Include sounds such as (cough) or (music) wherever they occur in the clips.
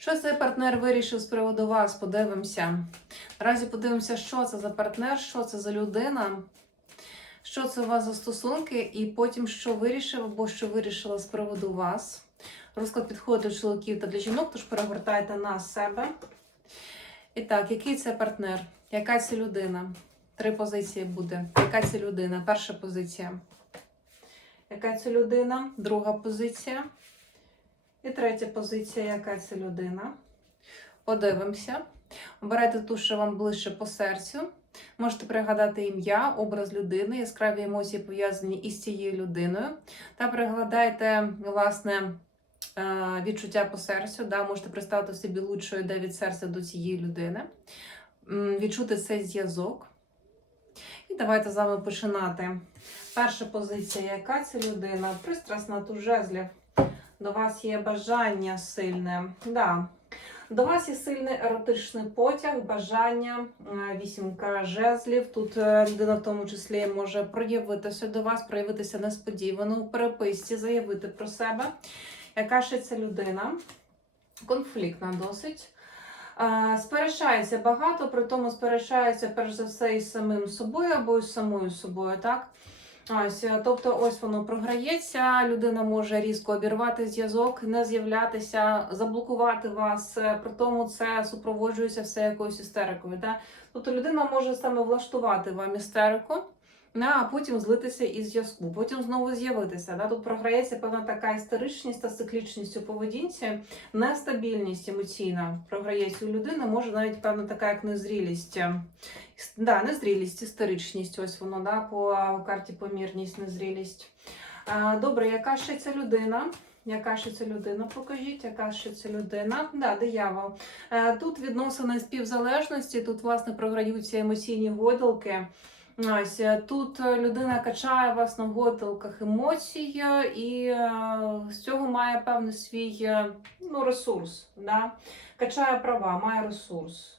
Що цей партнер вирішив з приводу вас? Подивимося. Наразі подивимося, що це за партнер, що це за людина, що це у вас за стосунки, і потім що вирішив або що вирішила з приводу вас. Розклад підходить для чоловіків та для жінок, тож перегортайте на себе. І так, який це партнер? Яка це людина? Три позиції буде. Яка це людина? Перша позиція. Яка це людина? Друга позиція. І третя позиція, яка це людина. Подивимося. Обирайте ту, що вам ближче по серцю. Можете пригадати ім'я, образ людини, яскраві емоції пов'язані із цією людиною. Та пригадайте, власне, е, відчуття по серцю. Да? Можете представити собі лучше йде від серця до цієї людини. Відчути цей зв'язок. І давайте з вами починати. Перша позиція, яка це людина? Пристрасна тут жезлів. До вас є бажання сильне. Да. До вас є сильний еротичний потяг, бажання, е, вісімка жезлів. Тут е, людина в тому числі може проявитися до вас, проявитися несподівано у переписці, заявити про себе. Яка ще це людина? Конфліктна досить. Е, Сперечається багато, при тому сперечається перш за все із самим собою або із самою собою, так? Ось, тобто, ось воно програється. Людина може різко обірвати зв'язок, не з'являтися, заблокувати вас. При тому це супроводжується все якоюсь істерикою. Да? Тобто людина може саме влаштувати вам істерику, а потім злитися із зв'язку, потім знову з'явитися. Да? Тут програється певна така істеричність та циклічність у поведінці, нестабільність емоційна програється у людини, може навіть певна така як незрілість. Да, незрілість, історичність, ось воно, да, по карті помірність, незрілість. Добре, яка ще ця людина? Яка ще ця людина? Покажіть, яка ще ця людина? Да, диявол. Е, Тут відносини співзалежності, тут, власне, програються емоційні гойдалки. Ось е, тут е, людина качає вас на гойдалках емоцій, е, і з цього має певний свій ну, ресурс. Да? Качає права, має ресурс.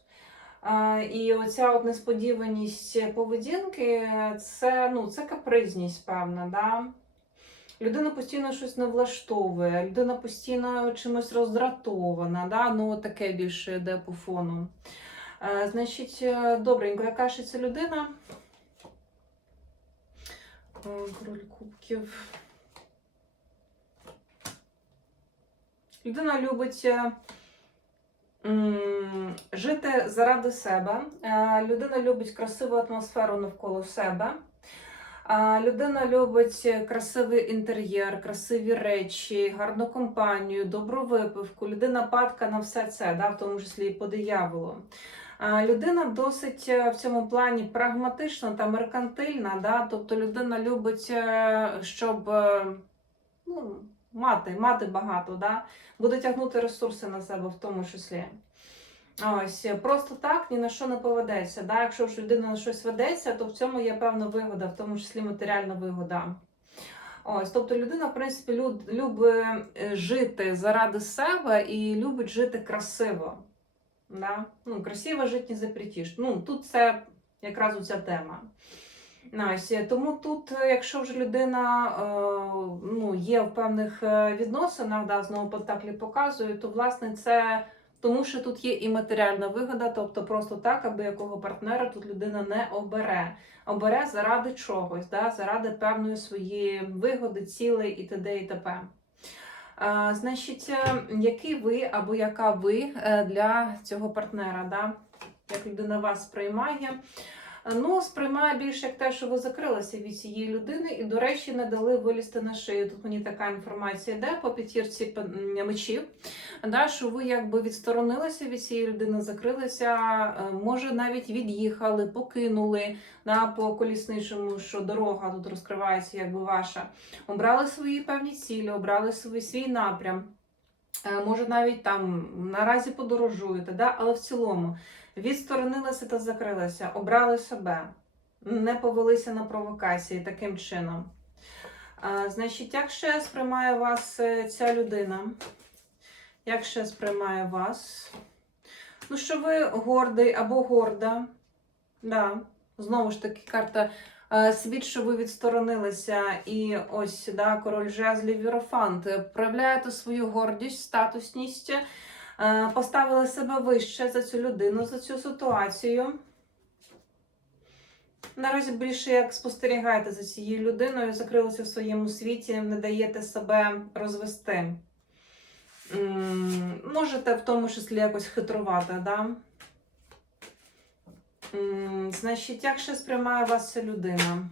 І оця от несподіваність поведінки це, ну, це капризність, певна. Да? Людина постійно щось не влаштовує, людина постійно чимось роздратована. Да? Ну, таке більше йде по фону. Значить, добренько, яка ще ця людина? Король кубків. Людина любить. е, Жити заради себе. Е, Людина любить красиву атмосферу навколо себе. Е, Людина любить красивий інтер'єр, красиві речі, гарну компанію, добру випивку. Людина падка на все це, да, в тому числі і по дияволу. Людина досить е, в цьому плані прагматична та меркантильна. Да? Тобто людина любить, е, щоб е, ну, мати, мати багато. Да? буде тягнути ресурси на себе в тому числі. Ось просто так ні на що не поведеться. Да? Якщо ж людина на щось ведеться, то в цьому є певна вигода, в тому числі матеріальна вигода. Ось, тобто людина, в принципі, люд, любить жити заради себе і любить жити красиво. Да? Ну, красиво жити не запретиш. Ну, тут це якраз оця тема. Ось, тому тут, е, якщо вже людина е, ну, є в певних е, відносинах, да, знову Пентаклі показує, то власне це тому, що тут є і матеріальна вигода, тобто просто так, аби якого партнера тут людина не обере. Обере заради чогось, да, заради певної своєї вигоди, цілей і т.д. і т.п. Значить, е, який ви або яка ви е, для цього партнера, да? як людина вас сприймає? Ну, сприймає більше як те, що ви закрилися від цієї людини, і, до речі, не дали вилізти на шию. Тут мені така інформація йде по п'ятірці мечів, да, що ви якби відсторонилися від цієї людини, закрилися, е, може навіть від'їхали, покинули да, по колісничому, що дорога тут розкривається, якби ваша. Обрали свої певні цілі, обрали свій, свій напрям. Е, Може, навіть там наразі подорожуєте, да? але в цілому відсторонилися та закрилися, обрали себе, не повелися на провокації таким чином. Значить, як ще сприймає вас е, ця людина? Як ще сприймає вас? Ну, що ви гордий або горда. Да. Знову ж таки, карта е, світ, що ви відсторонилися, і ось да, король жезлів Вірофант. Проявляєте свою гордість, статусність. Е, Поставили себе вище за цю людину, за цю ситуацію. Наразі більше як спостерігаєте за цією людиною, закрилися в своєму світі, не даєте себе розвести. Можете в тому числі якось хитрувати, да? Значить, як ще сприймає вас ця людина?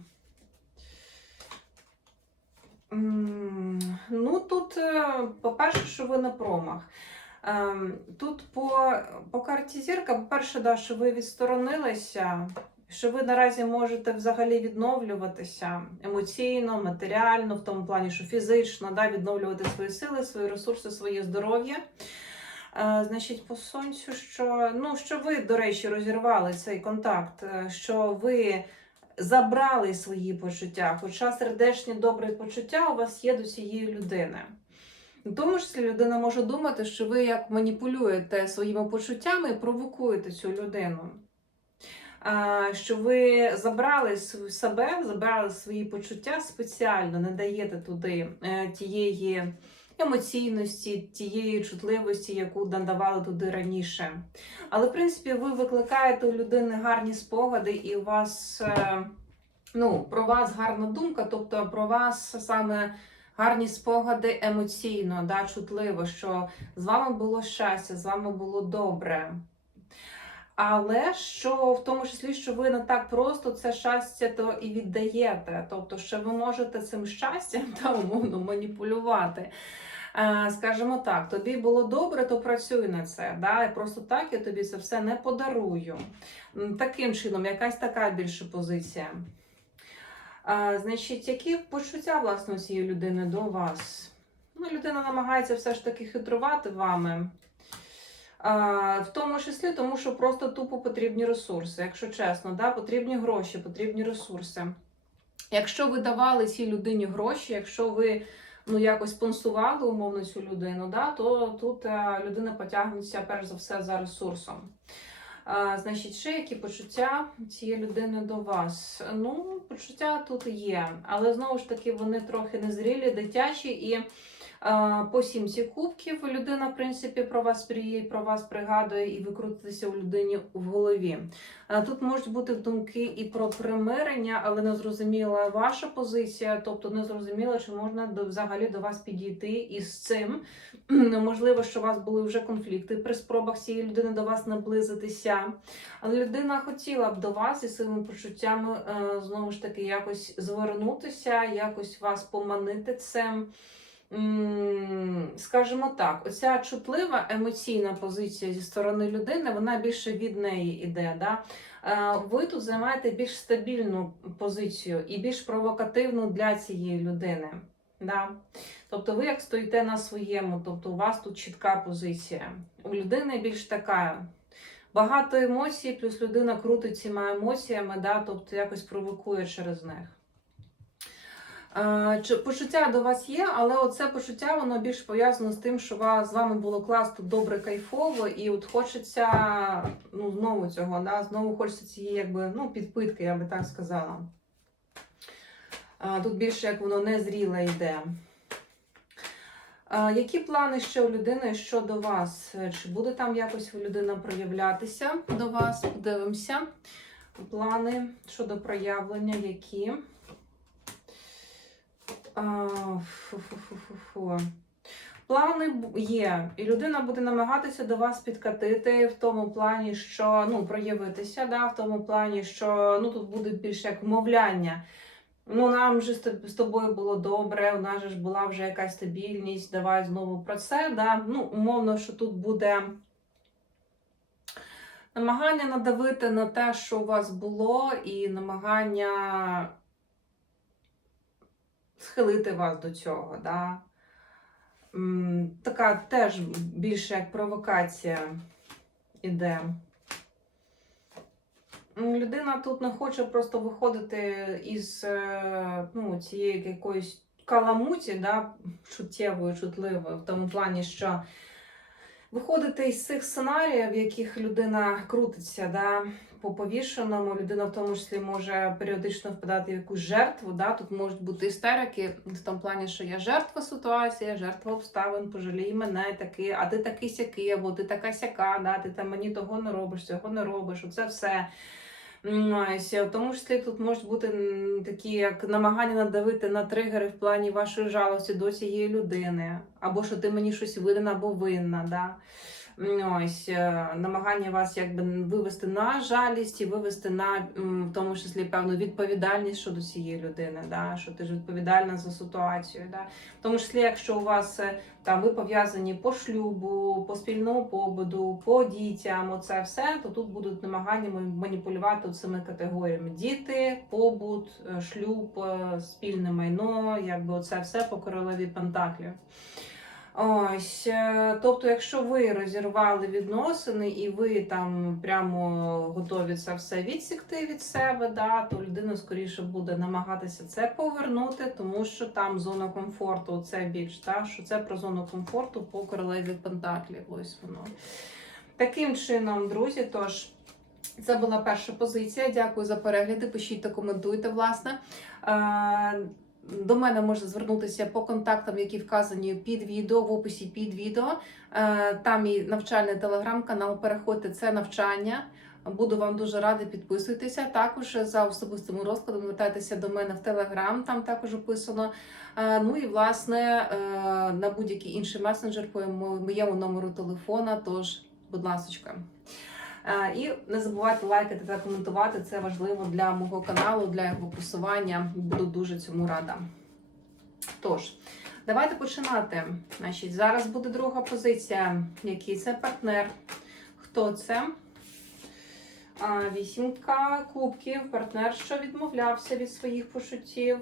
Ну, тут, е, по-перше, що ви на промах. Ем, Тут по, по карті зірка, по-перше, да, що ви відсторонилися, що ви наразі можете взагалі відновлюватися емоційно, матеріально, в тому плані, що фізично, да, відновлювати свої сили, свої ресурси, своє здоров'я. Е, Значить, по сонцю, що ну що ви, до речі, розірвали цей контакт, е, що ви забрали свої почуття, хоча сердечні добрі почуття у вас є до цієї людини. Тому числі людина може думати, що ви як маніпулюєте своїми почуттями і провокуєте цю людину. Що ви забрали себе, забрали свої почуття спеціально, не даєте туди е, тієї емоційності, тієї чутливості, яку надавали туди раніше. Але, в принципі, ви викликаєте у людини гарні спогади, і у вас е, ну, про вас гарна думка, тобто про вас саме гарні спогади емоційно, да, чутливо, що з вами було щастя, з вами було добре. Але що в тому числі, що ви не так просто це щастя то і віддаєте. Тобто, що ви можете цим щастям (laughs) та умовно маніпулювати. Е, Скажімо так, тобі було добре, то працюй на це. Да? І просто так я тобі це все не подарую. Таким чином, якась така більше позиція. А, значить, які почуття власне цієї людини до вас? Ну, людина намагається все ж таки хитрувати вами. В тому числі, тому що просто тупо потрібні ресурси, якщо чесно, да? потрібні гроші, потрібні ресурси. Якщо ви давали цій людині гроші, якщо ви ну, якось спонсували умовно цю людину, да, то тут е, людина потягнеться перш за все за ресурсом. Значить, ще які почуття цієї людини до вас? Ну, почуття тут є, але знову ж таки вони трохи незрілі, дитячі і. А, По сімці кубків людина, в принципі, про вас мріє, про вас пригадує, і ви крутитеся у людині в голові. Тут можуть бути думки і про примирення, але не зрозуміла ваша позиція, тобто не зрозуміло, чи можна взагалі до вас підійти із цим. (clears throat) Можливо, що у вас були вже конфлікти при спробах цієї людини до вас наблизитися. Але людина хотіла б до вас із своїми почуттями е, знову ж таки якось звернутися, якось вас поманити цим. Скажімо так, оця чутлива емоційна позиція зі сторони людини, вона більше від неї йде. Да? Е, Ви тут займаєте більш стабільну позицію і більш провокативну для цієї людини. Да? Тобто ви як стоїте на своєму, тобто у вас тут чітка позиція. У людини більш така багато емоцій, плюс людина крутить цими емоціями, да? тобто якось провокує через них. Е, Почуття до вас є, але оце почуття воно більш пов'язано з тим, що вас, з вами було класно, добре, кайфово, і от хочеться ну, знову цього, да? знову хочеться цієї якби, ну, підпитки, я би так сказала. Е, Тут більше як воно незріле йде. Е, Які плани ще у людини щодо вас? Чи буде там якось людина проявлятися до вас? Подивимося. Плани щодо проявлення, які. А, фу-фу-фу-фу-фу. Плани є, і людина буде намагатися до вас підкатити в тому плані, що ну, проявитися, да, в тому плані, що ну, тут буде більше як вмовляння. Ну, нам же з тобою було добре, у нас же ж була вже якась стабільність, давай знову про це. Да? Ну, умовно, що тут буде намагання надавити на те, що у вас було, і намагання схилити вас до цього. Да? Така теж більше як провокація іде. Людина тут не хоче просто виходити із е, ну, цієї якоїсь каламуті, да, чуттєвої, чутливої, в тому плані, що виходити із цих сценаріїв, в яких людина крутиться, да, по повішеному, людина в тому числі може періодично впадати в якусь жертву. Да, Тут можуть бути істерики в тому плані, що я жертва ситуації, жертва обставин, пожалій мене таки, а ти такий сякий, або ти така сяка, да, ти там мені того не робиш, цього не робиш. Оце все. В тому числі тут можуть бути такі як намагання надавити на тригери в плані вашої жалості до цієї людини, або що ти мені щось винен або винна. Да? Ось е, намагання вас якби вивести на жалість і вивести на в тому числі певну відповідальність щодо цієї людини, да? що ти ж відповідальна за ситуацію. Да? В тому числі, якщо у вас е, там ви пов'язані по шлюбу, по спільному побуду, по дітям, оце все, то тут будуть намагання маніпулювати цими категоріями: діти, побут, е, шлюб, спільне майно, якби оце все по королеві Пентаклів. Ось, е, тобто, якщо ви розірвали відносини і ви там прямо готові це все відсікти від себе, да, то людина скоріше буде намагатися це повернути, тому що там зона комфорту, це більш та, що це про зону комфорту по королеві Пентаклів. Ось воно. Таким чином, друзі, тож. Це була перша позиція. Дякую за перегляди. Пишіть та коментуйте, власне. До мене можна звернутися по контактам, які вказані під відео, в описі під відео. Е, Там і навчальний телеграм-канал. Переходьте це навчання. Буду вам дуже рада, підписуйтеся. Також за особистим розкладом звертайтеся до мене в Телеграм, там також описано. Е, Ну і власне е, на будь-який інший месенджер по моєму номеру телефона. Тож, будь ласочка. Е, І не забувайте лайкати та коментувати. Це важливо для мого каналу, для його просування. Буду дуже цьому рада. Тож, давайте починати. Значить, зараз буде друга позиція. Який це партнер? Хто це? Вісімка кубків, партнер, що відмовлявся від своїх почуттів.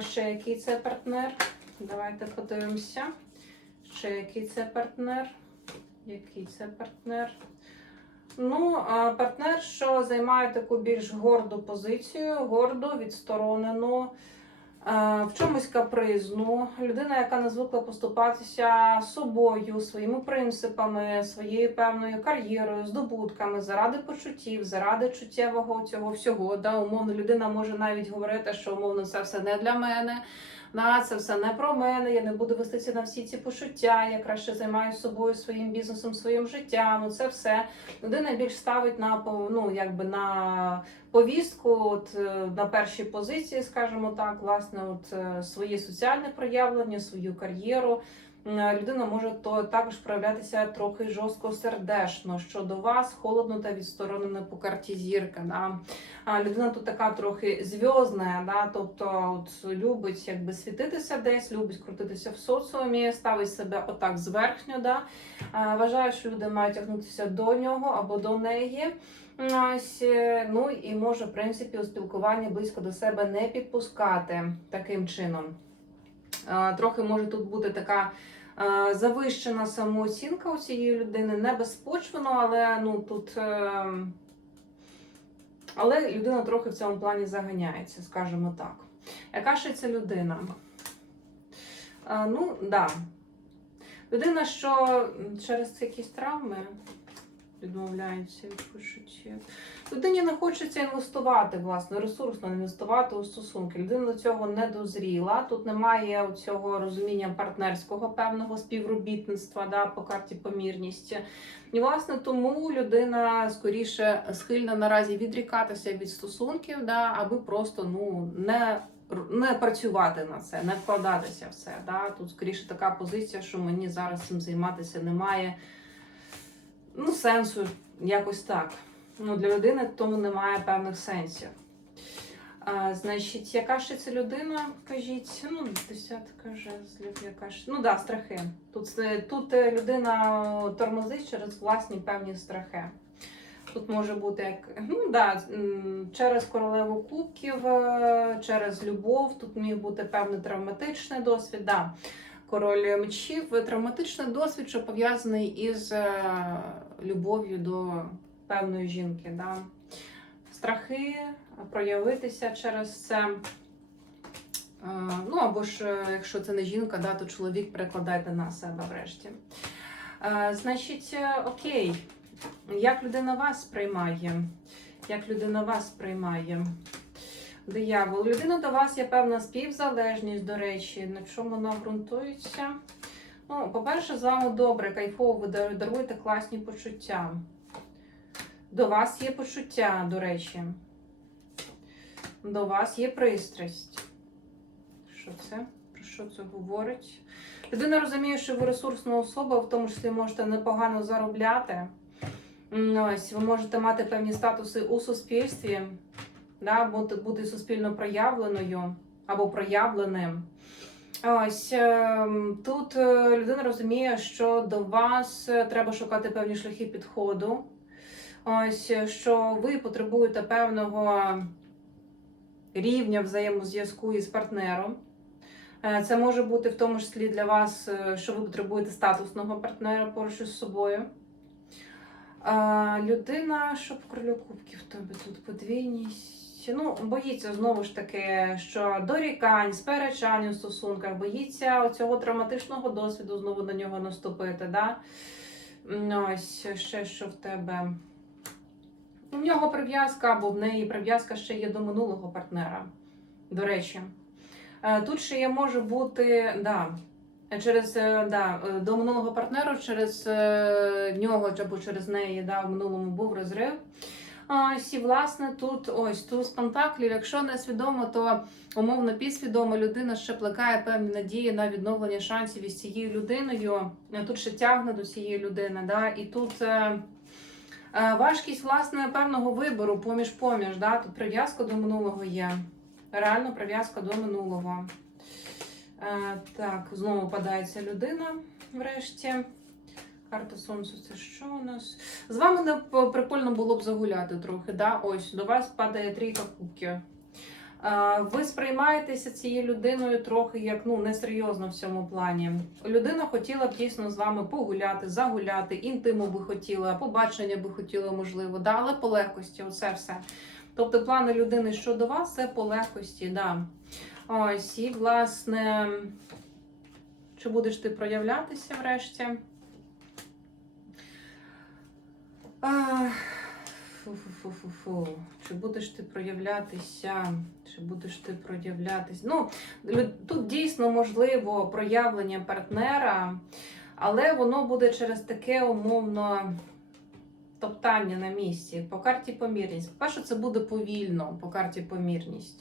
Ще який це партнер? Давайте подивимося. Ще який це партнер? Який це партнер? Ну, партнер, що займає таку більш горду позицію, горду, відсторонену, в чомусь капризну. Людина, яка не звикла поступатися собою, своїми принципами, своєю певною кар'єрою, здобутками, заради почуттів, заради чуттєвого цього всього. Да? Умовно, людина може навіть говорити, що умовно це все не для мене. На це все не про мене. Я не буду вестися на всі ці почуття. Я краще займаюся собою, своїм бізнесом, своїм життям. Ну, це все людина більш ставить на ну, якби на повістку, от е, на першій позиції, скажімо так, власне, от е, своє соціальне проявлення, свою кар'єру. М, Людина може то також проявлятися трохи жорстко сердечно щодо вас, холодно та відсторонена по карті зірка. Да? А людина тут така трохи зв'язна, да? тобто от, любить якби світитися десь, любить крутитися в соціумі, ставить себе отак зверхньо. Да? А, вважає, що люди мають тягнутися до нього або до неї. Ось, е, ну і може, в принципі, у спілкуванні близько до себе не підпускати таким чином. А, Трохи може тут бути така а, завищена самооцінка у цієї людини, не безпочвено, але ну тут. е, Але людина трохи в цьому плані заганяється, скажімо так. Яка ще це людина? А, ну, да. Людина, що через якісь травми відмовляється від почуттів. Людині не хочеться інвестувати, власне, ресурсно інвестувати у стосунки. Людина до цього не дозріла. Тут немає цього розуміння партнерського певного співробітництва да, по карті помірність. І, власне, тому людина скоріше схильна наразі відрікатися від стосунків, да, аби просто ну, не не працювати на це, не вкладатися в це. Да? Тут скоріше така позиція, що мені зараз цим займатися немає ну, сенсу якось так. Ну, Для людини тому немає певних сенсів. А, значить, яка ще це людина? Кажіть, ну, десятка жезлів, яка ж. Ну так, да, страхи. Тут, е, тут е, людина тормозить через власні певні страхи. Тут може бути як ну да, через королеву кубків, е, через любов. Тут міг бути певний травматичний досвід. Да. Король мечів, травматичний досвід, що пов'язаний із любов'ю до певної жінки. Да. Страхи проявитися через це. Ну або ж, е, якщо це не жінка, да, то чоловік перекладайте на себе врешті. Значить, е, окей, як людина вас сприймає? Як людина вас сприймає? Диявол. У людини до вас є певна співзалежність, до речі, на чому вона ґрунтується. Ну, по-перше, з вами добре, кайфово, ви даруєте класні почуття. До вас є почуття, до речі. До вас є пристрасть. Що це? Про що це говорить? Людина розуміє, що ви ресурсна особа, в тому числі можете непогано заробляти. Ось, ви можете мати певні статуси у суспільстві, да, бути, бути суспільно проявленою або проявленим. Ось ем, тут е, людина розуміє, що до вас е, треба шукати певні шляхи підходу. Ось е, що ви потребуєте певного рівня взаємозв'язку із партнером. Е, Це може бути в тому числі для вас, е, що ви потребуєте статусного партнера поруч із собою. А, людина, що по королю кубків тебе тут подвійність. Ну, боїться знову ж таки, що дорікань, сперечань у стосунках, боїться цього травматичного досвіду знову на нього наступити. Да? Ось ще що в тебе. У нього прив'язка або в неї прив'язка ще є до минулого партнера. До речі, Е, тут ще є може бути, да, через е, да, е, до минулого партнеру, через нього або через неї да, в минулому був розрив. Ось і власне тут ось туз пентаклів. Якщо не свідомо, то умовно підсвідомо людина ще плекає певні надії на відновлення шансів із цією людиною. Тут ще тягне до цієї людини. Да? І тут важкість власне певного вибору поміж поміж. Да? Тут прив'язка до минулого є. Реально прив'язка до минулого. Е, так, знову падається людина врешті. Карта сонця, це що у нас? З вами прикольно було б загуляти трохи. Да? Ось до вас падає трійка кубків. Ви сприймаєтеся цією людиною трохи як ну несерйозно в цьому плані. Людина хотіла б дійсно з вами погуляти, загуляти, інтиму би хотіла, побачення би хотіла, можливо, да? але по легкості, оце все. Тобто плани людини щодо вас це по легкості, да. Ось, і власне, чи будеш ти проявлятися врешті? Фу-фу-фу-фу-фу. Чи будеш ти проявлятися? Чи будеш ти проявлятися? Ну, тут дійсно можливо проявлення партнера, але воно буде через таке умовно топтання на місці. По карті помірність. По-перше, це буде повільно по карті помірність.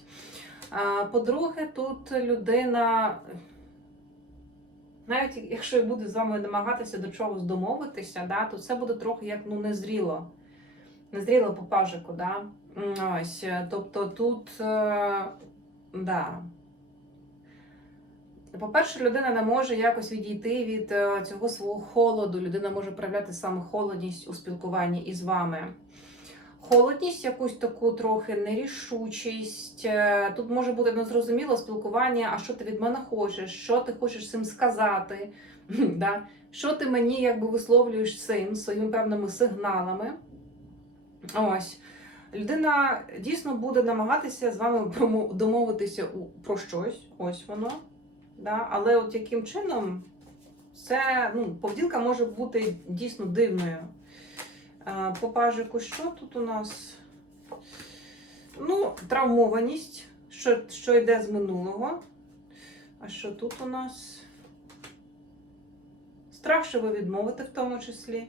По-друге, тут людина, навіть якщо буде з вами намагатися до чогось домовитися, да, то це буде трохи як ну, незріло. Незріло по пажику, да? Ось, е, тобто тут, е, да. По-перше, людина не може якось відійти від е, цього свого холоду. Людина може проявляти саме холодність у спілкуванні із вами. Холодність, якусь таку трохи нерішучість. Тут може бути незрозуміло спілкування, а що ти від мене хочеш, що ти хочеш цим сказати, (laughs) да? що ти мені якби висловлюєш цим своїми певними сигналами. Ось. Людина дійсно буде намагатися з вами домовитися про щось. Ось воно. Да? Але от яким чином це ну, поведінка може бути дійсно дивною. По пажику, що тут у нас? Ну, травмованість, що, що йде з минулого. А що тут у нас? Страх, що ви відмовите в тому числі.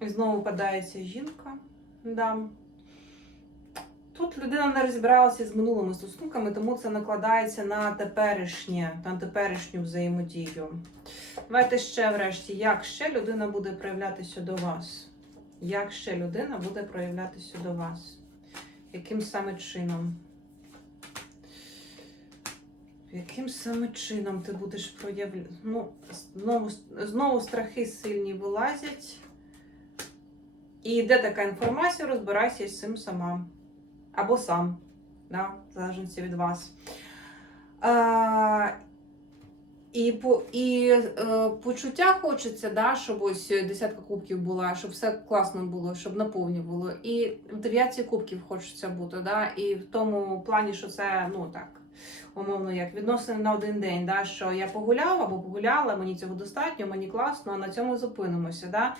І знову впадається жінка. Да. Тут людина не розібралася з минулими стосунками, тому це накладається на теперішнє, на теперішню взаємодію. Давайте ще врешті, як ще людина буде проявлятися до вас? Як ще людина буде проявлятися до вас? Яким саме чином? Яким саме чином ти будеш проявляти? Ну, знову, знову страхи сильні вилазять. І йде така інформація, розбирайся з цим сама. Або сам, да, в залежності від вас. А, і по, і е, почуття хочеться, да, щоб ось десятка кубків була, щоб все класно було, щоб наповнювало. І в дев'ятці кубків хочеться бути, да, і в тому плані, що це, ну так. умовно, як відносини на один день, да, що я погуляв або погуляла, мені цього достатньо, мені класно, а на цьому зупинимося. Да?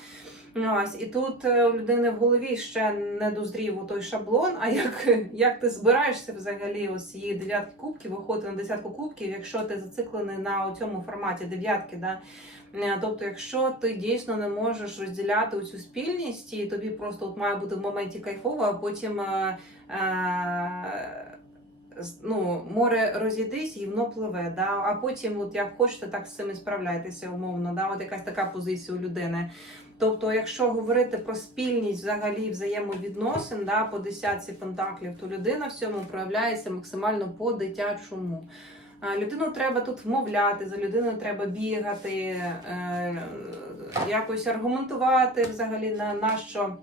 Ну, Ось, і тут е, у людини в голові ще не дозрів у той шаблон. А як, як ти збираєшся взагалі ось її дев'ятки кубків, виходити на десятку кубків, якщо ти зациклений на цьому форматі дев'ятки, да? Е, Тобто, якщо ти дійсно не можеш розділяти цю спільність, і тобі просто от має бути в моменті кайфово, а потім е, е, ну, море розійдись і воно пливе. Да? А потім, от як хочете, так з цим і справляйтеся умовно. Да? От якась така позиція у людини. Тобто, якщо говорити про спільність взагалі взаємовідносин да, по десятці пентаклів, то людина в цьому проявляється максимально по-дитячому. Людину треба тут вмовляти, за людиною треба бігати, е, якось аргументувати взагалі на, на що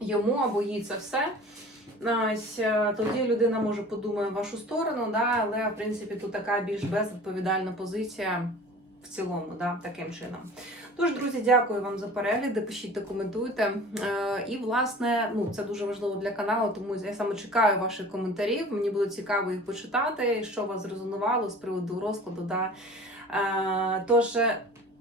йому або їй це все. Е, тоді людина може подумає в вашу сторону, да, але в принципі тут така більш безвідповідальна позиція в цілому, да, таким чином. Тож, друзі, дякую вам за перегляди. Пишіть та коментуйте. Е, і, власне, ну це дуже важливо для каналу, тому я саме чекаю ваших коментарів. Мені було цікаво їх почитати, що вас зрезонувало з приводу розкладу. Да. Е, тож.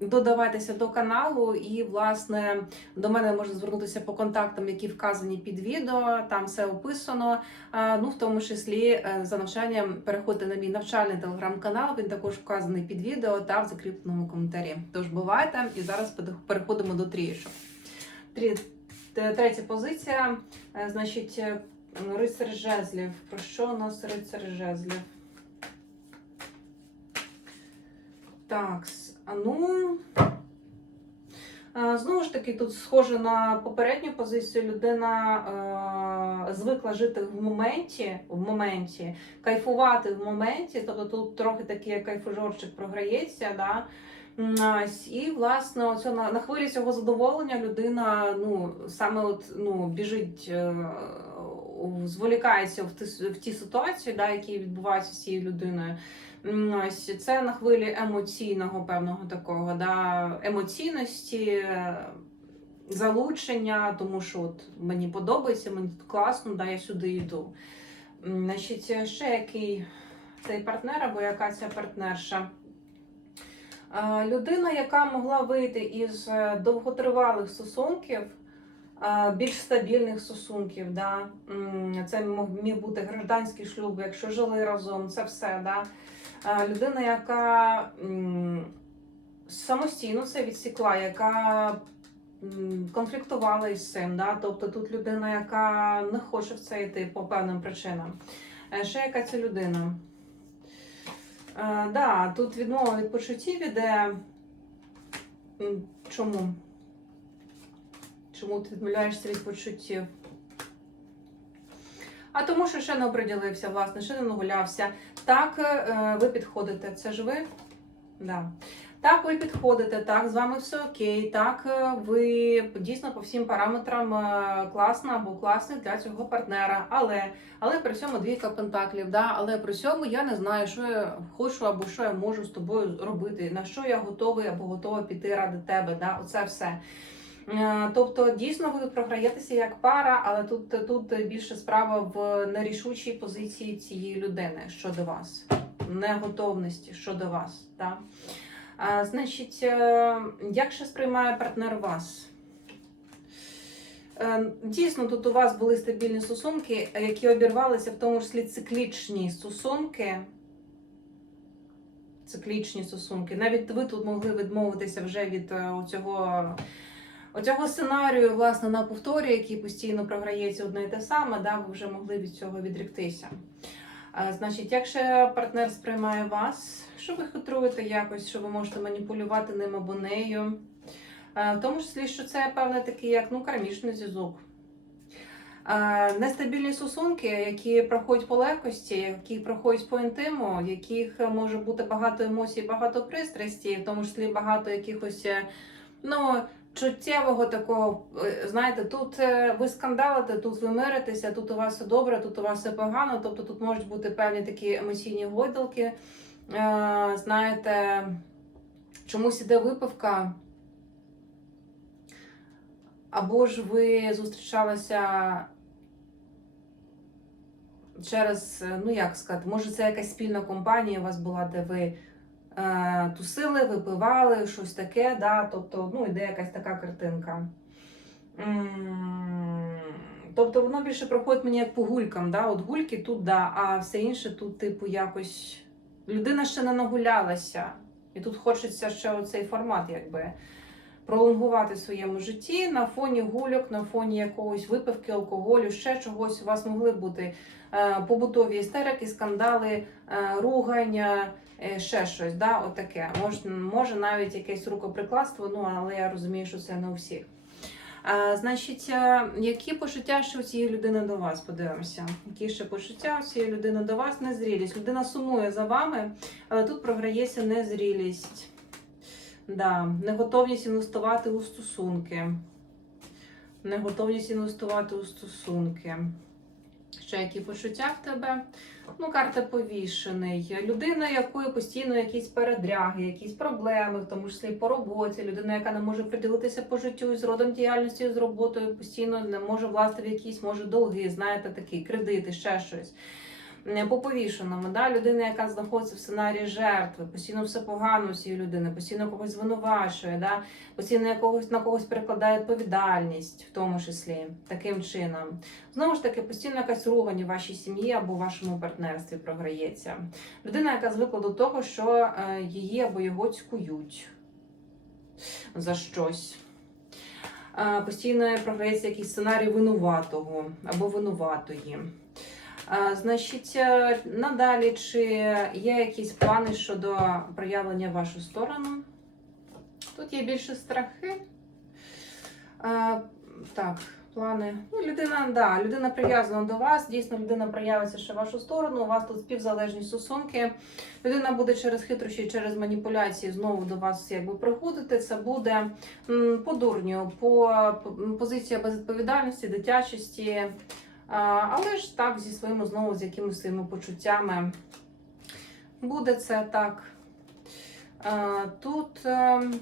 Додавайтеся до каналу, і власне до мене можна звернутися по контактам, які вказані під відео. Там все описано. Ну, в тому числі е, за навчанням переходьте на мій навчальний телеграм-канал. Він також вказаний під відео та в закріпленому коментарі. Тож бувайте, і зараз переходимо до трієчок. Трі... Третя позиція, е, значить, е, рицар жезлів. Про що у нас рицар жезлів? Так, ну. Знову ж таки, тут схоже на попередню позицію. Людина е, звикла жити в моменті, в моменті, кайфувати в моменті. Тобто тут трохи такий як кайфожорчик програється. Да? І власне оцю, на, на хвилі цього задоволення людина ну, саме от, ну, біжить, е, зволікається в ті, в ті ситуації, да, які відбуваються з цією людиною. Ось це на хвилі емоційного певного такого, да, емоційності, е, залучення, тому що от мені подобається, мені тут класно, да, я сюди йду. Значить, ще який цей партнер або яка ця партнерша. Е, Людина, яка могла вийти із е, довготривалих стосунків, е, більш стабільних стосунків, да? Це міг бути гражданський шлюб, якщо жили разом, це все. Да? Е, Людина, яка самостійно це відсікла, яка конфліктувала із цим. Да? Тобто тут людина, яка не хоче в це йти по певним причинам. Е, Ще яка це людина? Е, да, тут відмова від почуттів іде. Чому? Чому ти відмовляєшся від почуттів? А тому, що ще не оприділився, власне, ще не нагулявся. Так, е, ви підходите. Це ж ви? Да. Так, ви підходите, так, з вами все окей, так, е, ви дійсно по всім параметрам е, класна або класний для цього партнера. Але але при цьому двійка пентаклів, да? але при цьому я не знаю, що я хочу або що я можу з тобою робити, на що я готовий або готова піти ради тебе. Да? Оце все. Е, Тобто, дійсно, ви програєтеся як пара, але тут, тут більше справа в нерішучій позиції цієї людини щодо вас, неготовності щодо вас. Да? А, значить, е, як ще сприймає партнер вас? Е, Дійсно, тут у вас були стабільні стосунки, які обірвалися, в тому числі циклічні стосунки. Циклічні стосунки. Навіть ви тут могли відмовитися вже від е, цього. Оцього сценарію, власне, на повторі, який постійно програється одне і те саме, да, ви вже могли від цього відріктися. Значить, якщо партнер сприймає вас, що ви хитруєте якось, що ви можете маніпулювати ним або нею, в тому числі, що це певний такий, як ну, кармічний зв'язок. Нестабільні стосунки, які проходять по легкості, які проходять по інтиму, в яких може бути багато емоцій, багато пристрасті, в тому числі багато якихось е, ну, чуттєвого такого, е, знаєте, тут е, ви скандалите, тут ви миритеся, тут у вас все добре, тут у вас все погано. Тобто тут можуть бути певні такі емоційні гойдалки. Е, Знаєте, чомусь іде випивка. Або ж ви зустрічалися через, ну як сказати, може це якась спільна компанія у вас була, де ви тусили, випивали, щось таке, да? тобто ну, йде якась така картинка. Тобто воно більше проходить мені як по гулькам, да? от гульки тут, да, а все інше тут, типу, якось людина ще не нагулялася. І тут хочеться ще оцей формат, якби пролонгувати своєму житті на фоні гульок, на фоні якогось випивки, алкоголю, ще чогось у вас могли бути е, побутові істерики, скандали, е, ругання, е, ще щось. Да, отаке. Може, може навіть якесь рукоприкладство, ну але я розумію, що це не у всіх. А, значить, які почуття ще у цієї людини до вас? Подивимося. Які ще почуття у цієї людини до вас? Незрілість. Людина сумує за вами, але тут програється незрілість. Да. Неготовність інвестувати у стосунки. Неготовність інвестувати у стосунки. Ще які почуття в тебе? Ну, карта повішений. Людина, якої постійно якісь передряги, якісь проблеми, в тому числі по роботі. Людина, яка не може приділитися по життю з родом діяльності, з роботою, постійно не може власти в якісь, може, долги, знаєте, такі кредити, ще щось. По повішеному, да? людина, яка знаходиться в сценарії жертви, постійно все погано у цієї людини, постійно когось звинувачує, да? постійно на когось, на когось перекладає відповідальність, в тому числі таким чином. Знову ж таки, постійно якась ругань у вашій сім'ї або в вашому партнерстві програється. Людина, яка звикла до того, що е, її або його цькують за щось. Е, Постійно програється якийсь сценарій винуватого або винуватої. Е, Значить, е, надалі, чи є якісь плани щодо проявлення в вашу сторону? Тут є більше страхи. Е, Так, плани. Ну, людина, да, людина прив'язана до вас. Дійсно, людина проявиться ще в вашу сторону. У вас тут співзалежні стосунки. Людина буде через хитрощі, через маніпуляції знову до вас якби приходити. Це буде по дурню, по позиція безвідповідальності, дитячості. Але ж так, зі своїми знову з якимись своїми почуттями. Буде це так. Тут. ем,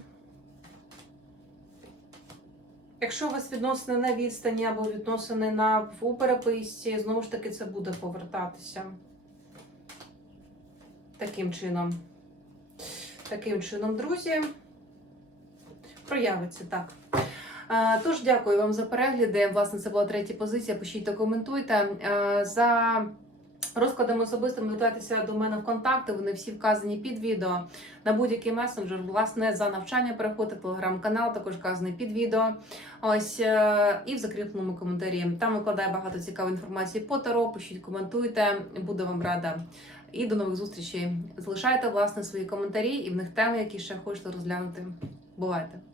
Якщо у вас відносини на відстані або відносини на у переписці, знову ж таки це буде повертатися. Таким чином. Таким чином, друзі, проявиться так. Тож, дякую вам за перегляди. Власне, це була третя позиція. Пишіть та коментуйте. За розкладом особистим звертайтеся до мене в контакти. Вони всі вказані під відео на будь-який месенджер. Власне, за навчання переходьте телеграм-канал, також вказаний під відео. Ось е, і в закріпленому коментарі. Там викладає багато цікавої інформації по таро. Пишіть, коментуйте, буду вам рада. І до нових зустрічей. Залишайте власне свої коментарі і в них теми, які ще хочете розглянути. Бувайте!